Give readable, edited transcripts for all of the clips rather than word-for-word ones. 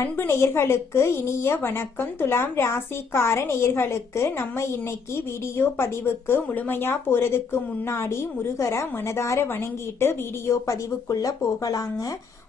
அன்பு நேயர்களுக்கு இனிய வணக்கம். துலாம் ராசிக்கார நேயர்களுக்கு நம்ம இன்னைக்கு வீடியோ பதிவுக்கு முழுமையா போறதுக்கு முன்னாடி முருகரை மனதார வணங்கிட்டு வீடியோ பதிவுக்குள்ள போகலாங்க.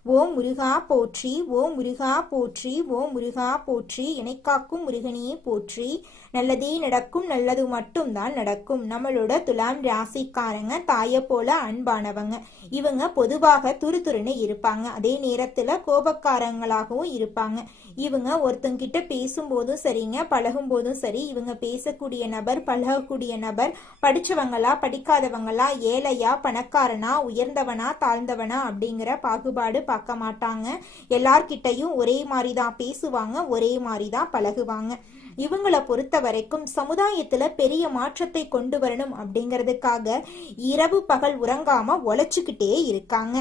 ஓம் முருகா போற்றி, ஓம் முருகா போற்றி, ஓம் முருகா போற்றி, இணைக்காக்கும் முருகனையே போற்றி. நல்லதே நடக்கும், நல்லது மட்டும்தான் நடக்கும். நம்மளோட துலாம் ராசிக்காரங்க தாயை போல அன்பானவங்க. இவங்க பொதுவாக துருதுருன்னு இருப்பாங்க, அதே நேரத்துல கோபக்காரங்களாகவும் இருப்பாங்க. இவங்க ஒருத்தங்கிட்ட பேசும்போதும் சரிங்க, பழகும் போதும் சரி, இவங்க பேசக்கூடிய நபர், பழகக்கூடிய நபர் படிச்சவங்களா படிக்காதவங்களா, ஏழையா பணக்காரனா, உயர்ந்தவனா தாழ்ந்தவனா அப்படிங்கிற பாகுபாடு பார்க்க மாட்டாங்க. எல்லார்கிட்டையும் ஒரே மாதிரி தான் பேசுவாங்க, ஒரே மாதிரி தான் பழகுவாங்க. இவங்களை பொறுத்த வரைக்கும் சமுதாயத்துல பெரிய மாற்றத்தை கொண்டு வரணும் அப்படிங்கிறதுக்காக இரவு பகல் உறங்காம உழைச்சுக்கிட்டே இருக்காங்க.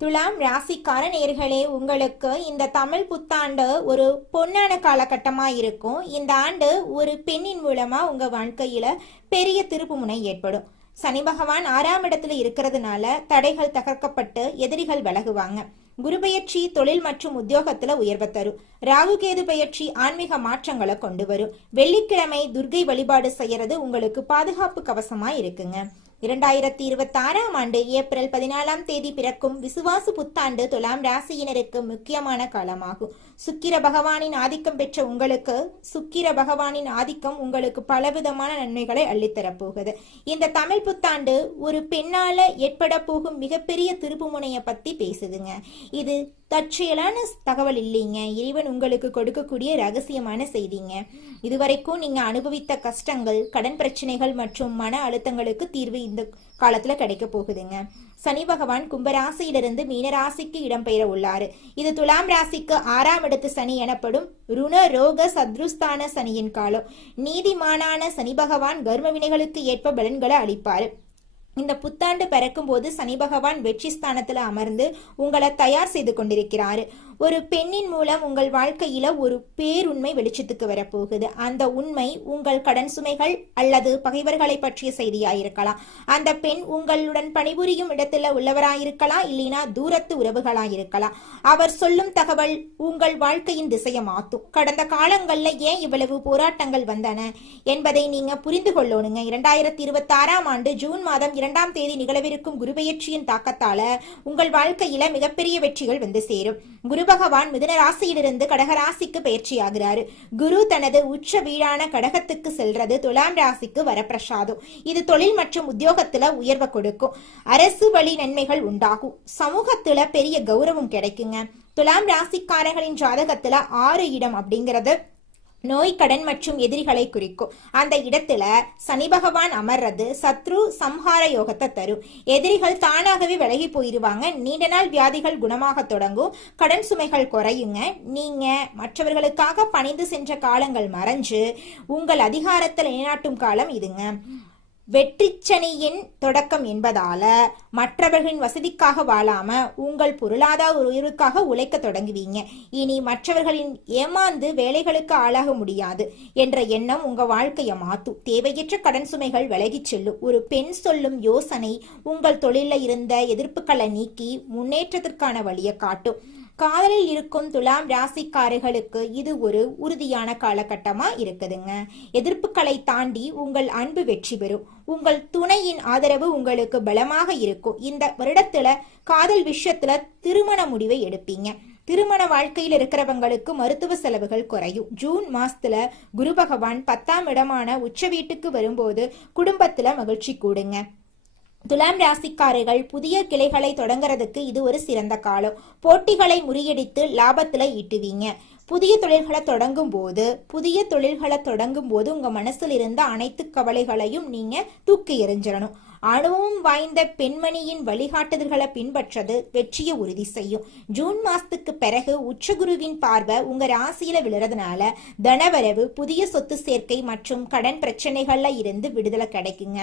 துலாம் ராசிக்கார நேயர்களே, உங்களுக்கு இந்த தமிழ் புத்தாண்டு ஒரு பொன்னான காலகட்டமா இருக்கும். இந்த ஆண்டு ஒரு பெண்ணின் மூலமா உங்க வாழ்க்கையில பெரிய திருப்புமுனை ஏற்படும். சனி பகவான் 6ஆம் இடத்துல இருக்கிறதுனால தடைகள் தகர்க்கப்பட்டு எதிரிகள் விலகுவாங்க. குரு பெயர்ச்சி தொழில் மற்றும் உத்தியோகத்துல உயர்வை தரும். ராகு கேது பெயர்ச்சி ஆன்மீக மாற்றங்களை கொண்டு வரும். வெள்ளிக்கிழமை துர்கை வழிபாடு செய்யறது உங்களுக்கு பாதுகாப்பு கவசமா இருக்குங்க. 2026ஆம் ஆண்டு ஏப்ரல் 14ஆம் தேதி பிறக்கும் விசுவாசு புத்தாண்டு துலாம் ராசியினருக்கு முக்கியமான காலமாகும். சுக்கிர பகவானின் ஆதிக்கம் பெற்ற உங்களுக்கு பலவிதமான நன்மைகளை அள்ளித்தரப்போகுது. இந்த தமிழ் புத்தாண்டு ஒரு பெண்ணால ஏற்பட போகும் மிகப்பெரிய திருப்புமுனைய பத்தி பேசுதுங்க. இது தற்செயலான தகவல் இல்லைங்க, இறைவன் உங்களுக்கு கொடுக்கக்கூடிய ரகசியமான செய்திங்க. இதுவரைக்கும் நீங்க அனுபவித்த கஷ்டங்கள், கடன் பிரச்சனைகள் மற்றும் மன அழுத்தங்களுக்கு தீர்வு இந்த காலத்துல கிடைக்க போகுதுங்க. சனி பகவான் கும்பராசியிலிருந்து மீனராசிக்கு இடம்பெயர உள்ளாரு. இது துலாம் ராசிக்கு 6ஆம் இடத்து சனி எனப்படும் ருண ரோக சத்ருஸ்தான சனியின் காலம். நீதிமானான சனி பகவான் கர்ம வினைகளுக்கு ஏற்ப பலன்களை அளிப்பாரு. இந்த புத்தாண்டு பிறக்கும் போது சனி பகவான் வெற்றி ஸ்தானத்துல அமர்ந்து உங்களை தயார் செய்து கொண்டிருக்கிறாரு. ஒரு பெண்ணின் மூலம் உங்கள் வாழ்க்கையில ஒரு பேருண்மை வெளிச்சத்துக்கு வரப்போகுது. அந்த உண்மை உங்கள் கடன் சுமைகள் அல்லது பகைவர்களை பற்றிய செய்தியாயிருக்கலாம். அந்த பெண் உங்களுடன் பணிபுரியும் இடத்துல உள்ளவராயிருக்கலாம், இல்லைனா தூரத்து உறவுகளாயிருக்கலாம். அவர் சொல்லும் தகவல் உங்கள் வாழ்க்கையின் திசையை மாற்றும். கடந்த காலங்கள்ல ஏன் இவ்வளவு போராட்டங்கள் வந்தன என்பதை நீங்க புரிந்து கொள்ளணுங்க. 2026ஆம் ஆண்டு ஜூன் மாதம் 2ஆம் தேதி நிகழவிருக்கும் குரு பெயர்ச்சியின் தாக்கத்தால உங்கள் வாழ்க்கையில மிகப்பெரிய வெற்றிகள் வந்து சேரும். குரு பகவான் மிதுன ராசியிலிருந்து கடக ராசிக்கு பயிற்சி ஆகிறாரு. குரு தனது உச்ச வீடான கடகத்துக்கு செல்றது துலாம் ராசிக்கு வரப்பிரசாதம். இது தொழில் மற்றும் உத்தியோகத்துல உயர்வை கொடுக்கும். அரசு வழி நன்மைகள் உண்டாகும். சமூகத்துல பெரிய கௌரவம் கிடைக்குங்க. துலாம் ராசிக்காரர்களின் ஜாதகத்துல 6 இடம் அப்படிங்கிறது நோய், கடன் மற்றும் எதிரிகளை குறிக்கும். அந்த இடத்துல சனி பகவான் அமர்றது சத்ரு சம்ஹார யோகத்தை தரும். எதிரிகள் தானாகவே விலகி போயிருவாங்க. நீண்ட நாள் வியாதிகள் குணமாக தொடங்கும். கடன் சுமைகள் குறையுங்க. நீங்க மற்றவர்களுக்காக பணிந்து சென்ற காலங்கள் மறைஞ்சு உங்கள் அதிகாரத்தை நிலைநாட்டும் காலம் இதுங்க. வெற்றிச்சனியின் தொடக்கம் என்பதால மற்றவர்களின் வசதிக்காக வாழாம உங்கள் பொருளாதார உயர்வுக்காக உழைக்க தொடங்குவீங்க. இனி மற்றவர்களின் ஏமாந்து வேலைகளுக்கு ஆளாக முடியாது என்ற எண்ணம் உங்க வாழ்க்கையை மாற்றும். தேவையற்ற கடன் சுமைகள் விலகிச் செல்லும். ஒரு பெண் சொல்லும் யோசனை உங்கள் தொழில இருந்த எதிர்ப்புகளை நீக்கி முன்னேற்றத்திற்கான வழியை காட்டும். காதலில் இருக்கும் துலாம் ராசிக்காரர்களுக்கு இது ஒரு உறுதியான காலகட்டமா இருக்குதுங்க. எதிர்ப்புகளை தாண்டி உங்கள் அன்பு வெற்றி பெறும். உங்கள் துணையின் ஆதரவு உங்களுக்கு பலமாக இருக்கும். இந்த வருடத்துல காதல் விஷயத்துல திருமண முடிவை எடுப்பீங்க. திருமண வாழ்க்கையில் இருக்கிறவங்களுக்கு மருத்துவ செலவுகள் குறையும். ஜூன் மாசத்துல குரு பகவான் 10ஆம் இடமான உச்ச வீட்டுக்கு வரும்போது குடும்பத்துல மகிழ்ச்சி கூடுங்க. துலாம் ராசிக்காரர்கள் புதிய கிளைகளை தொடங்குறதுக்கு இது ஒரு சிறந்த காலம். போட்டிகளை முறியடித்து லாபத்துல ஈட்டுவீங்க. புதிய தொழில்களை தொடங்கும் போது உங்க மனசுல இருந்த அனைத்து கவலைகளையும் நீங்க தூக்கி எறிஞ்சிடணும். அனுபவம் வாய்ந்த பெண்மணியின் வழிகாட்டுதல்களை பின்பற்றது வெற்றியை உறுதி செய்யும். ஜூன் மாசத்துக்கு பிறகு உச்சகுருவின் பார்வை உங்க ராசியில விழுறதுனால தனவரவு, புதிய சொத்து சேர்க்கை மற்றும் கடன் பிரச்சனைகள்ல இருந்து விடுதலை கிடைக்குங்க.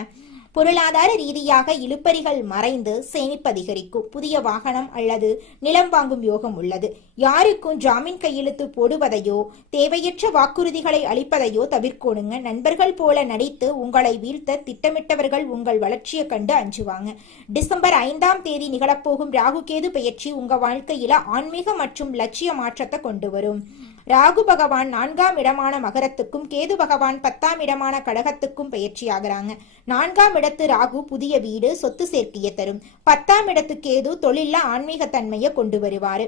பொருளாதார ரீதியாக இழுபறிகள் மறைந்து சேமிப்பு அதிகரிக்கும். புதிய வாகனம் அல்லது நிலம் வாங்கும் யோகம் உள்ளது. யாருக்கும் ஜாமீன் கையெழுத்து போடுவதையோ தேவையற்ற வாக்குறுதிகளை அளிப்பதையோ தவிர்க்கணுங்க. நண்பர்கள் போல நடித்து உங்களை வீழ்த்த திட்டமிட்டவர்கள் உங்கள் வளர்ச்சியை கண்டு அஞ்சுவாங்க. டிசம்பர் 5ஆம் தேதி நிகழப்போகும் ராகு கேது பெயர்ச்சி உங்க வாழ்க்கையில ஆன்மீக மற்றும் லட்சிய மாற்றத்தை கொண்டு வரும். ராகு பகவான் 4ஆம் இடமான மகரத்துக்கும் கேது பகவான் 10ஆம் இடமான கடகத்துக்கும் பயிற்சி ஆகிறாங்க. 4ஆம் இடத்து ராகு புதிய வீடு சொத்து சேர்க்கையை தரும். 10ஆம் இடத்து கேது தொழில ஆன்மீக தன்மையை கொண்டு வருவாரு.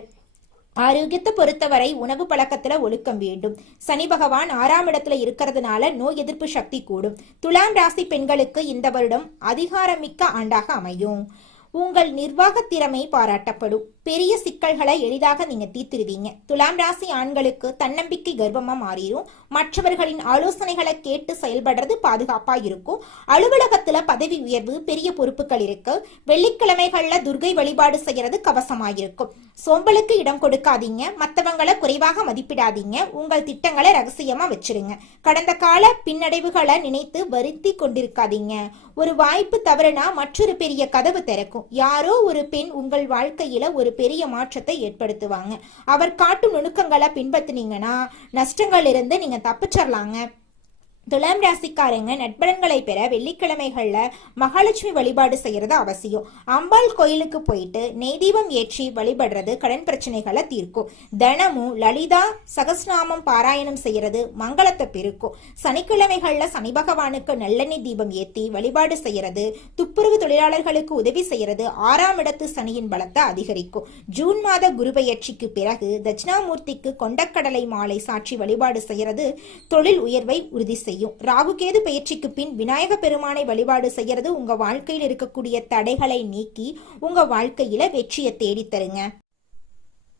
ஆரோக்கியத்தை பொறுத்தவரை உணவு பழக்கத்துல ஒழுக்கம் வேண்டும். சனி பகவான் 6ஆம் இடத்துல இருக்கிறதுனால நோய் எதிர்ப்பு சக்தி கூடும். துலாம் ராசி பெண்களுக்கு இந்த வருடம் அதிகாரமிக்க ஆண்டாக அமையும். உங்கள் நிர்வாக திறமை பாராட்டப்படும். பெரிய சிக்கல்களை எளிதாக நீங்க தீர்த்திருவீங்க. துலாம் ராசி ஆண்களுக்கு தன்னம்பிக்கை கர்வமா மாறிடும். மற்றவர்களின் ஆலோசனைகளை கேட்டு செயல்படுறது பாதுகாப்பா இருக்கும். அலுவலகத்துல பதவி உயர்வு, பெரிய பொறுப்புகள் இருக்கு. வெள்ளிக்கிழமைகள்ல துர்கை வழிபாடு செய்யறது கவசமாயிருக்கும். சோம்பலுக்கு இடம் கொடுக்காதீங்க. மற்றவங்களை குறைவாக மதிப்பிடாதீங்க. உங்கள் திட்டங்களை ரகசியமா வச்சிருங்க. கடந்த கால பின்னடைவுகளை நினைத்து வருத்தி கொண்டிருக்காதீங்க. ஒரு வாய்ப்பு தவறுனா மற்றொரு பெரிய கதவு திறக்கும். யாரோ ஒரு பெண் உங்கள் வாழ்க்கையில ஒரு பெரிய மாற்றத்தை ஏற்படுத்துவாங்க. அவர் காட்டும் நுணுக்கங்களை பின்பற்றினீங்கன்னா நஷ்டங்கள் இருந்து நீங்க தப்பிச்சிடலாங்க. துலாம் ராசிக்காரங்க நட்பலன்களை பெற வெள்ளிக்கிழமைகள்ல மகாலட்சுமி வழிபாடு செய்யறது அவசியம். அம்பாள் கோயிலுக்கு போயிட்டு நெய் தீபம் ஏற்றி வழிபடுறது கடன் பிரச்சனைகளை தீர்க்கும். தினமும் லலிதா சகஸ்நாமம் பாராயணம் செய்யறது மங்களத்தை பெருக்கும். சனிக்கிழமைகள்ல சனி பகவானுக்கு நல்லெண்ணெய் தீபம் ஏற்றி வழிபாடு செய்யறது, துப்புரவு தொழிலாளர்களுக்கு உதவி செய்யறது 6ஆம் இடத்து சனியின் பலத்தை அதிகரிக்கும். ஜூன் மாத குரு பெயர்ச்சிக்கு பிறகு தட்சிணாமூர்த்திக்கு கொண்டக்கடலை மாலை சாட்சி வழிபாடு செய்யறது தொழில் உயர்வை உறுதி செய்யும். ராகு கேது பயிற்சிக்கு பின் விநாயக பெருமானை வழிபாடு செய்யறது உங்க வாழ்க்கையில் இருக்கக்கூடிய தடைகளை நீக்கி உங்க வாழ்க்கையில வெற்றியை தேடித்தருங்க.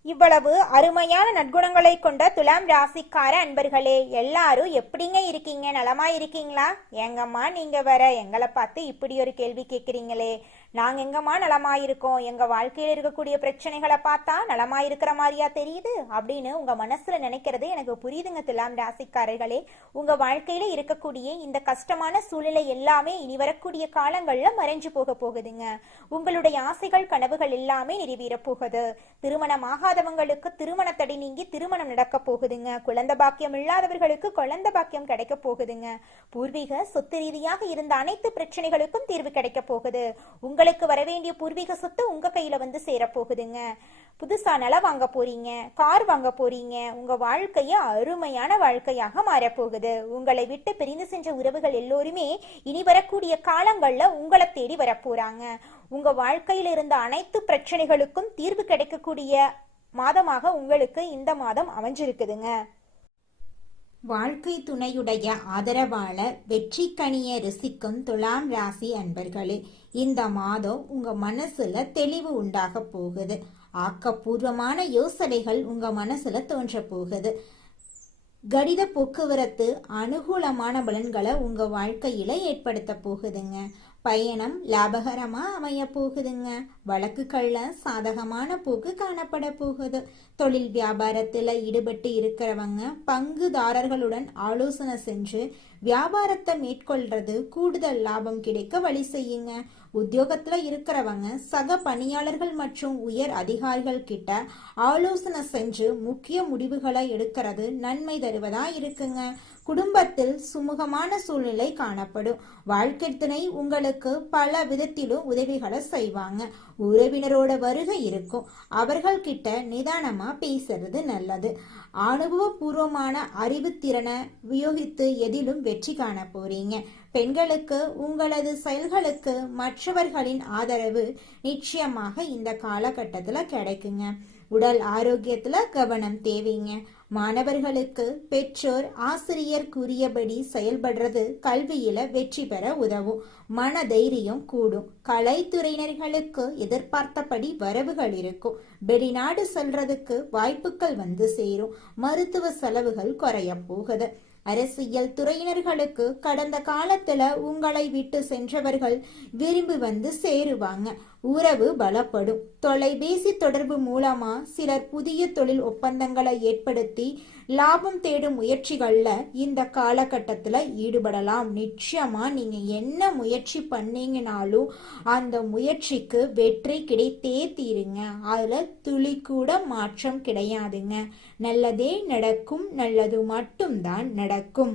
இவ்வளவு அருமையான நற்குணங்களை கொண்ட துலாம் ராசிக்கார அன்பர்களே, எல்லாரும் எப்படிங்க இருக்கீங்க? நலமா இருக்கீங்களா? எங்கம்மா நீங்க வர எங்களை பார்த்து இப்படி ஒரு கேள்வி கேட்குறீங்களே. நாங்க எங்கம்மா நலமா இருக்கோம், எங்க வாழ்க்கையில இருக்கக்கூடிய பிரச்சனைகளை பார்த்தா நலமா இருக்கிற மாதிரியா தெரியுது அப்படின்னு உங்க மனசுல நினைக்கிறது எனக்கு புரியுதுங்க. துலாம் ராசிக்காரர்களே, உங்க வாழ்க்கையில இருக்கக்கூடிய இந்த கஷ்டமான சூழ்நிலை எல்லாமே இனி வரக்கூடிய காலங்கள்ல மறைஞ்சு போகுதுங்க. உங்களுடைய ஆசைகள் கனவுகள் எல்லாமே நிறைவேற போகுது. திருமணமாகாதவங்களுக்கு திருமண தடை நீங்கி திருமணம் நடக்க போகுதுங்க. குழந்தை பாக்கியம் இல்லாதவர்களுக்கு குழந்தை பாக்கியம் கிடைக்க போகுதுங்க. பூர்வீக சொத்து ரீதியாக இருந்த அனைத்து பிரச்சனைகளுக்கும் தீர்வு கிடைக்க போகுது. உங்களுக்கு வரவேண்டிய பூர்வீக சொத்து உங்க கையில வந்து சேர போகுதுங்க. புதுசா நிலம் வாங்க போறீங்க, கார் வாங்க போறீங்க. உங்க வாழ்க்கைய அருமையான வாழ்க்கையாக மாறப்போகுது. உங்களை விட்டு பிரிந்து சென்ற உறவுகள் எல்லோருமே இனி வரக்கூடிய காலங்கள்ல உங்களை தேடி வரப்போறாங்க. உங்க வாழ்க்கையில இருந்த அனைத்து பிரச்சனைகளுக்கும் தீர்வு கிடைக்கக்கூடிய மாதமாக உங்களுக்கு இந்த மாதம் அமைஞ்சிருக்குதுங்க. வாழ்க்கை துணையுடைய ஆதரவால வெற்றி கனிய ருசிக்கும் துலாம் ராசி அன்பர்களே, இந்த மாதம் உங்க மனசுல தெளிவு உண்டாக போகுது. ஆக்கப்பூர்வமான யோசனைகள் உங்க மனசுல தோன்ற போகுது. கடித போக்குவரத்து அனுகூலமான பலன்களை உங்க வாழ்க்கையில ஏற்படுத்த போகுதுங்க. பயணம் லாபகரமா அமைய போகுதுங்க. வழக்குகள்ல சாதகமான போக்கு காணப்பட போகுது. தொழில் வியாபாரத்துல ஈடுபட்டு இருக்கிறவங்க பங்குதாரர்களுடன் ஆலோசனை செஞ்சு வியாபாரத்தை மேற்கொள்றது கூடுதல் லாபம் கிடைக்க வழி செய்யுங்க. உத்தியோகத்துல இருக்கிறவங்க சக பணியாளர்கள் மற்றும் உயர் அதிகாரிகள் கிட்ட ஆலோசனை செஞ்சு முக்கிய முடிவுகளை எடுக்கிறது நன்மை தருவதா இருக்குங்க. குடும்பத்தில் சுமூகமான சூழ்நிலை காணப்படும். வாழ்க்கை துணை உங்களுக்கு பல விதத்திலும் உதவிகளை செய்வாங்க. உறவினரோட வருகை இருக்கும். அவர்கள் கிட்ட நிதானமா பேசுறது நல்லது. அனுபவபூர்வமான அறிவுத்திறனை உபயோகித்து எதிலும் வெற்றி காண போறீங்க. பெண்களுக்கு உங்களது செயல்களுக்கு மற்றவர்களின் ஆதரவு நிச்சயமாக இந்த காலகட்டத்துல கிடைக்குங்க. உடல் ஆரோக்கியத்துல கவனம் தேவைங்க. மாணவர்களுக்கு பெற்றோர் ஆசிரியர் கூறியபடி செயல்படுறது கல்வியில வெற்றி பெற உதவும். மன தைரியம் கூடும். கலைத்துறையினர்களுக்கு எதிர்பார்த்தபடி வரவுகள் இருக்கும். வெளிநாடு செல்றதுக்கு வாய்ப்புகள் வந்து சேரும். மருத்துவ செலவுகள் குறைய போகுது. அரசியல் துறையினர்களுக்கு கடந்த காலத்துல உங்களை விட்டு சென்றவர்கள் விரும்பி வந்து சேருவாங்க. உறவு பலப்படும். தொலைபேசி தொடர்பு மூலமா சிலர் புதிய தொழில் ஒப்பந்தங்களை ஏற்படுத்தி லாபம் தேடும் முயற்சிகள்ல இந்த காலகட்டத்துல ஈடுபடலாம். நிச்சயமா நீங்க என்ன முயற்சி பண்ணீங்கனாலும் அந்த முயற்சிக்கு வெற்றி கிடைத்தே தீருங்க. அதுல துளி கூட மாற்றம் கிடையாதுங்க. நல்லதே நடக்கும், நல்லது மட்டும்தான் நடக்கும்.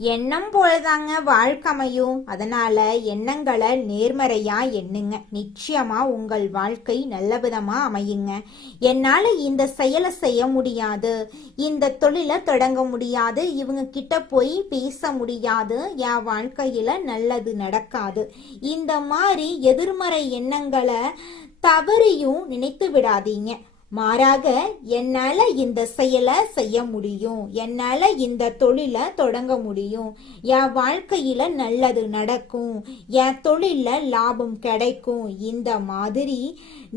எண்ணம் போலதாங்க வாழ்க்கையும். அதனால எண்ணங்களை நேர்மறையா எண்ணுங்க. நிச்சயமா உங்கள் வாழ்க்கை நல்ல விதமா அமையுங்க. என்னால இந்த செயலை செய்ய முடியாது, இந்த தொழிலை தொடங்க முடியாது, இவங்க கிட்ட போய் பேச முடியாது, என் வாழ்க்கையில நல்லது நடக்காது, இந்த மாதிரி எதிர்மறை எண்ணங்களை தவறியும் நினைத்து விடாதீங்க. மாறாக என்னால இந்த செயலை செய்ய முடியும், என்னால இந்த தொழிலை தொடங்க முடியும், என் வாழ்க்கையில நல்லது நடக்கும், என் தொழில லாபம் கிடைக்கும், இந்த மாதிரி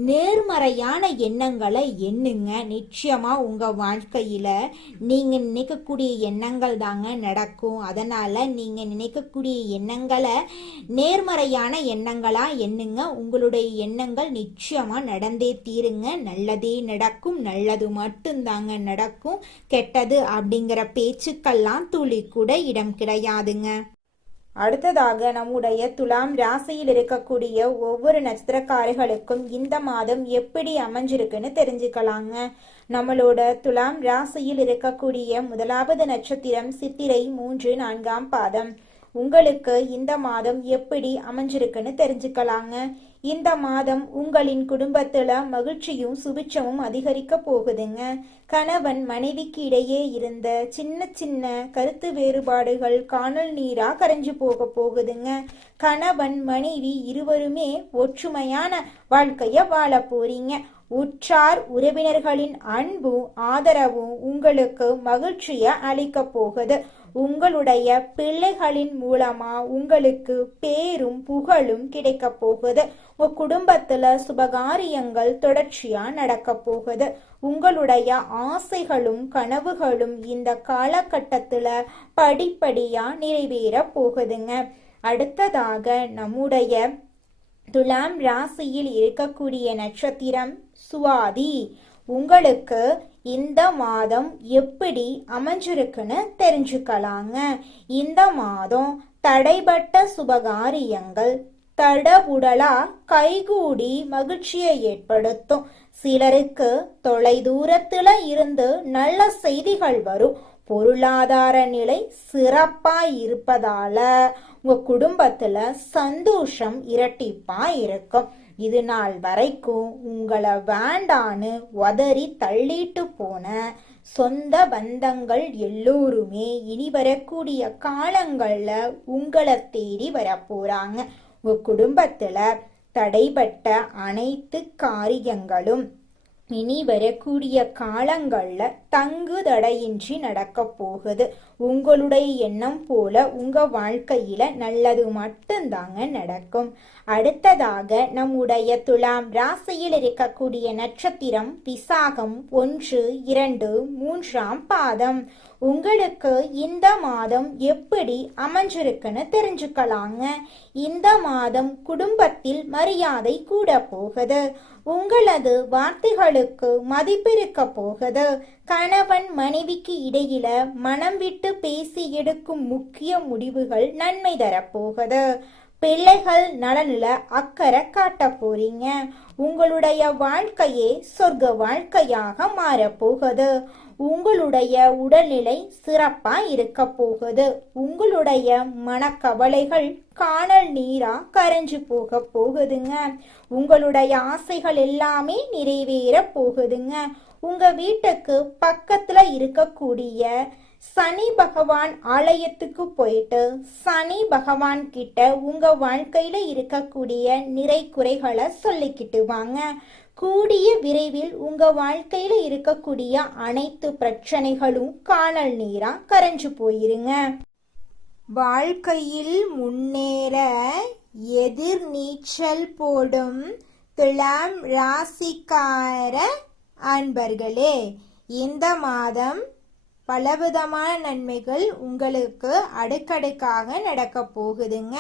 நேர்மறையான எண்ணங்களை எண்ணுங்க. நிச்சயமா உங்க வாழ்க்கையில நீங்க நினைக்கக்கூடிய எண்ணங்கள் தாங்க நடக்கும். அதனால நீங்க நினைக்கக்கூடிய எண்ணங்களை நேர்மறையான எண்ணங்களா எண்ணுங்க. உங்களுடைய எண்ணங்கள் நிச்சயமா நடந்தே தீருங்க. நல்லதே நடக்கும், நல்லது மட்டும்தாங்க நடக்கும். கெட்டது அப்படிங்கிற பேச்சுக்கெல்லாம் துளி கூட இடம் கிடையாதுங்க. அடுத்ததாக நம்முடைய துலாம் ராசியில் இருக்கக்கூடிய ஒவ்வொரு நட்சத்திரக்காரர்களுக்கும் இந்த மாதம் எப்படி அமைஞ்சிருக்குன்னு தெரிஞ்சுக்கலாங்க. நம்மளோட துலாம் ராசியில் இருக்கக்கூடிய முதலாவது நட்சத்திரம் சித்திரை 3, 4ஆம் பாதம். உங்களுக்கு இந்த மாதம் எப்படி அமைஞ்சிருக்குன்னு தெரிஞ்சுக்கலாங்க. இந்த மாதம் உங்களின் குடும்பத்துல மகிழ்ச்சியும் சுபிட்சமும் அதிகரிக்க போகுதுங்க. கணவன் மனைவிக்கு இடையே இருந்த சின்ன சின்ன கருத்து வேறுபாடுகள் காணல் நீரா கரைஞ்சு போகுதுங்க. கணவன் மனைவி இருவருமே ஒற்றுமையான வாழ்க்கைய வாழ போறீங்க. உற்றார் உறவினர்களின் அன்பும் ஆதரவும் உங்களுக்கு மகிழ்ச்சிய அளிக்க போகுது. உங்களுடைய பிள்ளைகளின் மூலமா உங்களுக்கு பேரும் புகழும் கிடைக்க போகுது. உங்க குடும்பத்துல சுபகாரியங்கள் தொடர்ச்சியா நடக்க போகுது. உங்களுடைய ஆசைகளும் கனவுகளும் இந்த காலகட்டத்துல படிப்படியா நிறைவேற போகுதுங்க. அடுத்ததாக நம்முடைய துலாம் ராசியில் இருக்கக்கூடிய நட்சத்திரம் சுவாதி. உங்களுக்கு இந்த மாதம் எப்படி அமைஞ்சிருக்குன்னு தெரிஞ்சுக்கலாங்க. இந்த மாதம் தடைபட்ட சுபகாரியங்கள் தடபுடலா கைகூடி மகிழ்ச்சியை ஏற்படுத்தும். சிலருக்கு தொலை தூரத்துல இருந்து நல்ல செய்திகள் வரும். பொருளாதார நிலை சிறப்பா இருப்பதால உங்க குடும்பத்துல சந்தோஷம் இரட்டிப்பா இருக்கும். இது நாள் வரைக்கும் உங்களை வேண்டான்னு உதறி தள்ளிட்டு போன சொந்த பந்தங்கள் எல்லோருமே இனி வரக்கூடிய காலங்கள்ல உங்களை தேடி வரப்போறாங்க. உங்க குடும்பத்துல தடைபட்ட அனைத்து காரியங்களும் இனி வரக்கூடிய காலங்கள்ல தங்கு தடையின்றி நடக்க போகுது. உங்களுடைய எண்ணம் போல உங்க வாழ்க்கையில நல்லது மட்டும்தாங்க நடக்கும். அடுத்ததாக நம்முடைய துலாம் ராசியில் இருக்கக்கூடிய நட்சத்திரம் விசாகம் 1, 2, 3ஆம் பாதம். உங்களுக்கு இந்த மாதம் எப்படி அமைஞ்சிருக்குன்னு தெரிஞ்சுக்கலாங்க. இந்த மாதம் குடும்பத்தில் மரியாதை கூட போகுது. உங்களது வார்த்தைகளுக்கு மதிப்பிருக்க போகுது. கணவன் மனைவிக்கு இடையில மனம் விட்டு பேசி எடுக்கும் முக்கிய முடிவுகள் நன்மை தரப்போகுது. பிள்ளைகள் நலனில அக்கறை காட்ட போறீங்க. உங்களுடைய வாழ்க்கையே சொர்க்க வாழ்க்கையாக மாறப்போகுது. உங்களுடைய உடல்நிலை சிறப்பா இருக்க போகுது. உங்களுடைய மனக்கவலைகள் காணல் நீரா கரைஞ்சு போகுதுங்க. உங்களுடைய ஆசைகள் எல்லாமே நிறைவேற போகுதுங்க. உங்க வீட்டுக்கு பக்கத்துல இருக்கக்கூடிய சனி பகவான் ஆலயத்துக்கு போயிட்டு சனி பகவான் கிட்ட உங்க வாழ்க்கையில இருக்கக்கூடிய நிறை குறைகளை சொல்லிக்கிட்டு வாங்க. கூடிய விரைவில் உங்க வாழ்க்கையில இருக்கக்கூடிய அனைத்து பிரச்சனைகளும் காணல் நீரா கரைஞ்சு போயிருங்க. வாழ்க்கையில் முன்னேற எதிர் நீச்சல் போடும் துலாம் ராசிக்கார அன்பர்களே, இந்த மாதம் பலவிதமான நன்மைகள் உங்களுக்கு அடுக்கடுக்காக நடக்க போகுதுங்க.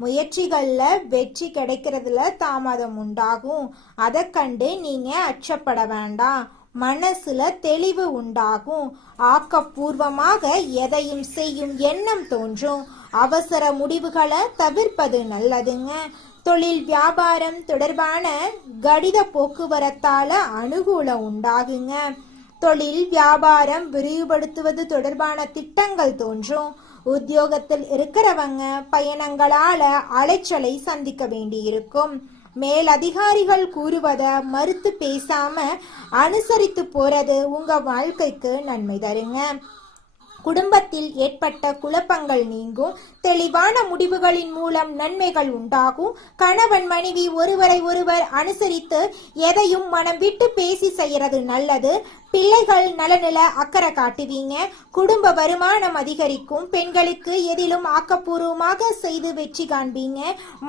முயற்சிகள்ல வெற்றி கிடைக்கிறதுல தாமதம் உண்டாகும். அதை கண்டு நீங்க அச்சப்பட வேண்டாம். மனசுல தெளிவு உண்டாகும். ஆக்கப்பூர்வமாக எதையும் செய்யும் எண்ணம் தோன்றும். அவசர முடிவுகளை தவிர்ப்பது நல்லதுங்க. தொழில் வியாபாரம் தொடர்பான கடித போக்குவரத்தால அனுகூலம் உண்டாகுங்க. தொழில் வியாபாரம் விரிவுபடுத்துவது தொடர்பான திட்டங்கள் தோன்றும். உத்தியோகத்தில் இருக்கிறவங்க பயணங்களால அலைச்சலை சந்திக்க வேண்டியிருக்கும். மேல் அதிகாரிகள் கூறுவத மறுத்து பேசாம அனுசரித்து போறது உங்க வாழ்க்கைக்கு நன்மை தருங்க. குடும்பத்தில் ஏற்பட்ட குழப்பங்கள் நீங்கும். தெளிவான முடிவுகளின் மூலம் நன்மைகள் உண்டாகும். கணவன் மனைவி ஒருவரை ஒருவர் அனுசரித்து எதையும் மனம் விட்டு பேசி செய்யறது நல்லது. பிள்ளைகள் நலனில அக்கறை காட்டுவீங்க. குடும்ப வருமானம் அதிகரிக்கும். பெண்களுக்கு எதிலும் ஆக்கப்பூர்வமாக செய்து வெற்றி காண்பீங்க.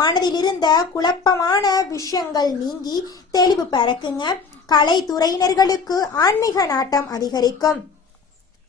மனதில் இருந்த குழப்பமான விஷயங்கள் நீங்கி தெளிவு பிறக்குங்க. கலைத்துறையினர்களுக்கு ஆன்மீக நாட்டம் அதிகரிக்கும்.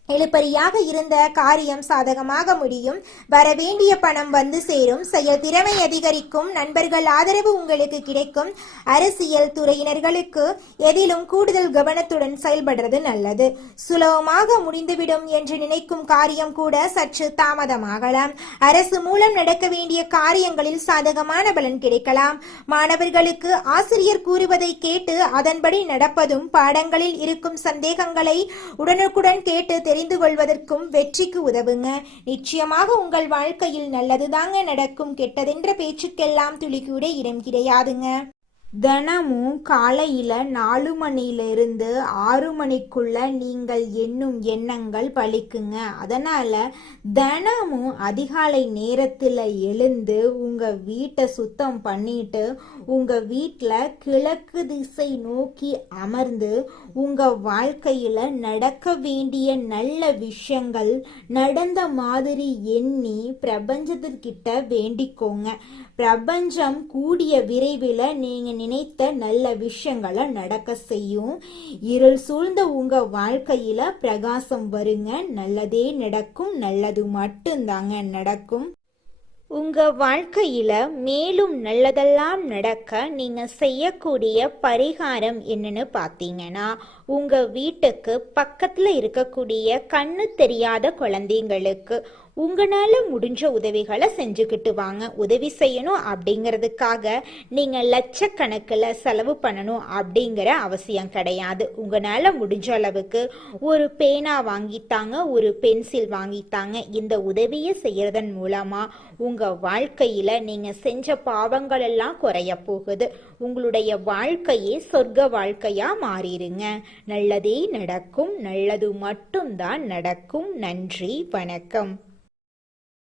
இழுபறியாக இருந்த காரியம் சாதகமாக முடியும். வரவேண்டிய பணம் வந்து சேரும். செயல் திறமை அதிகரிக்கும். நண்பர்கள் ஆதரவு உங்களுக்கு கிடைக்கும். அரசியல் துறையினர்களுக்கு எதிலும் கூடுதல் கவனத்துடன் செயல்படுறது நல்லது. சுலபமாக முடிந்துவிடும் என்று நினைக்கும் காரியம் கூட சற்று தாமதமாகலாம். அரசு மூலம் நடக்க வேண்டிய காரியங்களில் சாதகமான பலன் கிடைக்கலாம். மாணவர்களுக்கு ஆசிரியர் கூறுவதை கேட்டு அதன்படி நடப்பதும், பாடங்களில் இருக்கும் சந்தேகங்களை உடனுக்குடன் கேட்டு தெரிந்து கொள்வதற்கும் வெற்றிக்கு உதவுங்க. நிச்சயமாக உங்கள் வாழ்க்கையில் நல்லதுதாங்க நடக்கும். கெட்டதென்ற பேச்சுக்கெல்லாம் துளி கூட இடம் கிடையாதுங்க. தினமும் காலையில 4 மணியிலிருந்து 6 மணிக்குள்ள நீங்கள் எண்ணும் எண்ணங்கள் பலிக்குங்க. அதனால தினமும் அதிகாலை நேரத்துல எழுந்து உங்க வீட்டை சுத்தம் பண்ணிட்டு உங்க வீட்டில் கிழக்கு திசை நோக்கி அமர்ந்து உங்க வாழ்க்கையில நடக்க வேண்டிய நல்ல விஷயங்கள் நடந்த மாதிரி எண்ணி பிரபஞ்சத்திற்கிட்ட வேண்டிக்கோங்க. பிரபஞ்சம் கூடிய விரைவில் நீங்க நினைத்த நல்ல விஷயங்களை நடக்க செய்யும். இருள் சூழ்ந்த உங்க வாழ்க்கையில பிரகாசம் வருங்க. நல்லதே நடக்கும். நல்லது மட்டும்தாங்க நடக்கும். உங்க வாழ்க்கையில மேலும் நல்லதெல்லாம் நடக்க நீங்க செய்யக்கூடிய பரிகாரம் என்னன்னு பார்த்தீங்கன்னா, உங்க வீட்டுக்கு பக்கத்துல இருக்கக்கூடிய கண்ணு தெரியாத குழந்தைங்களுக்கு உங்களால முடிஞ்ச உதவிகளை செஞ்சுக்கிட்டு வாங்க. உதவி செய்யணும் அப்படிங்கிறதுக்காக நீங்க லட்சக்கணக்கில் செலவு பண்ணணும் அப்படிங்கிற அவசியம் கிடையாது. உங்களால முடிஞ்ச அளவுக்கு ஒரு பேனா வாங்கித்தாங்க, ஒரு பென்சில் வாங்கித்தாங்க. இந்த உதவியை செய்யறதன் மூலமா உங்க வாழ்க்கையில நீங்க செஞ்ச பாவங்கள் எல்லாம் குறைய போகுது. உங்களுடைய வாழ்க்கையே சொர்க்க வாழ்க்கையா மாறிடுங்க. நல்லதே நடக்கும். நல்லது மட்டும்தான் நடக்கும். நன்றி, வணக்கம்.